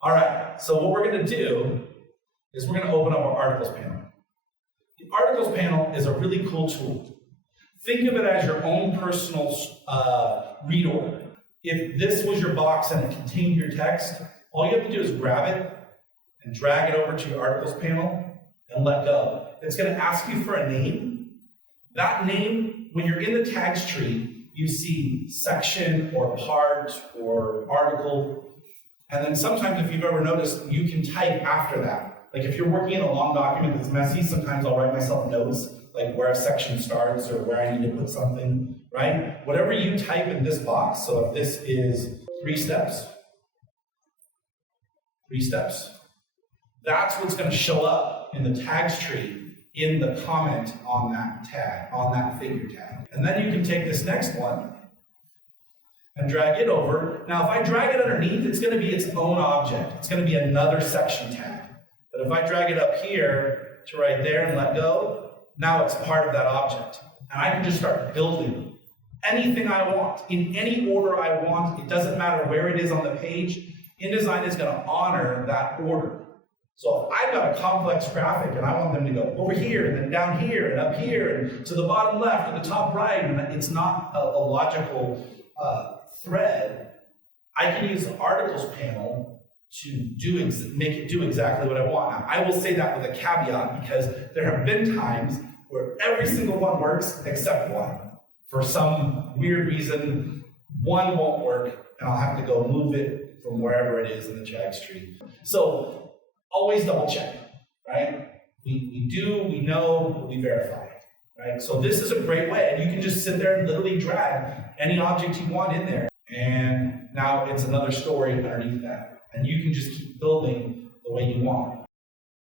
All right, so what we're going to do is we're going to open up our articles panel. The articles panel is a really cool tool. Think of it as your own personal read order. If this was your box and it contained your text, all you have to do is grab it and drag it over to your articles panel and let go. It's going to ask you for a name. That name, when you're in the tags tree, you see section or part or article. And then sometimes, if you've ever noticed, you can type after that. Like if you're working in a long document that's messy, sometimes I'll write myself notes, like where a section starts or where I need to put something, right? Whatever you type in this box, so if this is 3 steps, that's what's going to show up in the tags tree in the comment on that tag, on that figure tag. And then you can take this next one and drag it over. Now, if I drag it underneath, it's going to be its own object. It's going to be another section tag. But if I drag it up here to right there and let go, now it's part of that object. And I can just start building anything I want, in any order I want. It doesn't matter where it is on the page. InDesign is going to honor that order. So if I've got a complex graphic and I want them to go over here and then down here and up here and to the bottom left and the top right, and it's not a logical thread, I can use the articles panel to make it do exactly what I want. Now, I will say that with a caveat because there have been times where every single one works except one. For some weird reason, one won't work and I'll have to go move it from wherever it is in the tags tree. So always double check, right? We know, we verify, right? So this is a great way, and you can just sit there and literally drag any object you want in there, and now it's another story underneath that. And you can just keep building the way you want.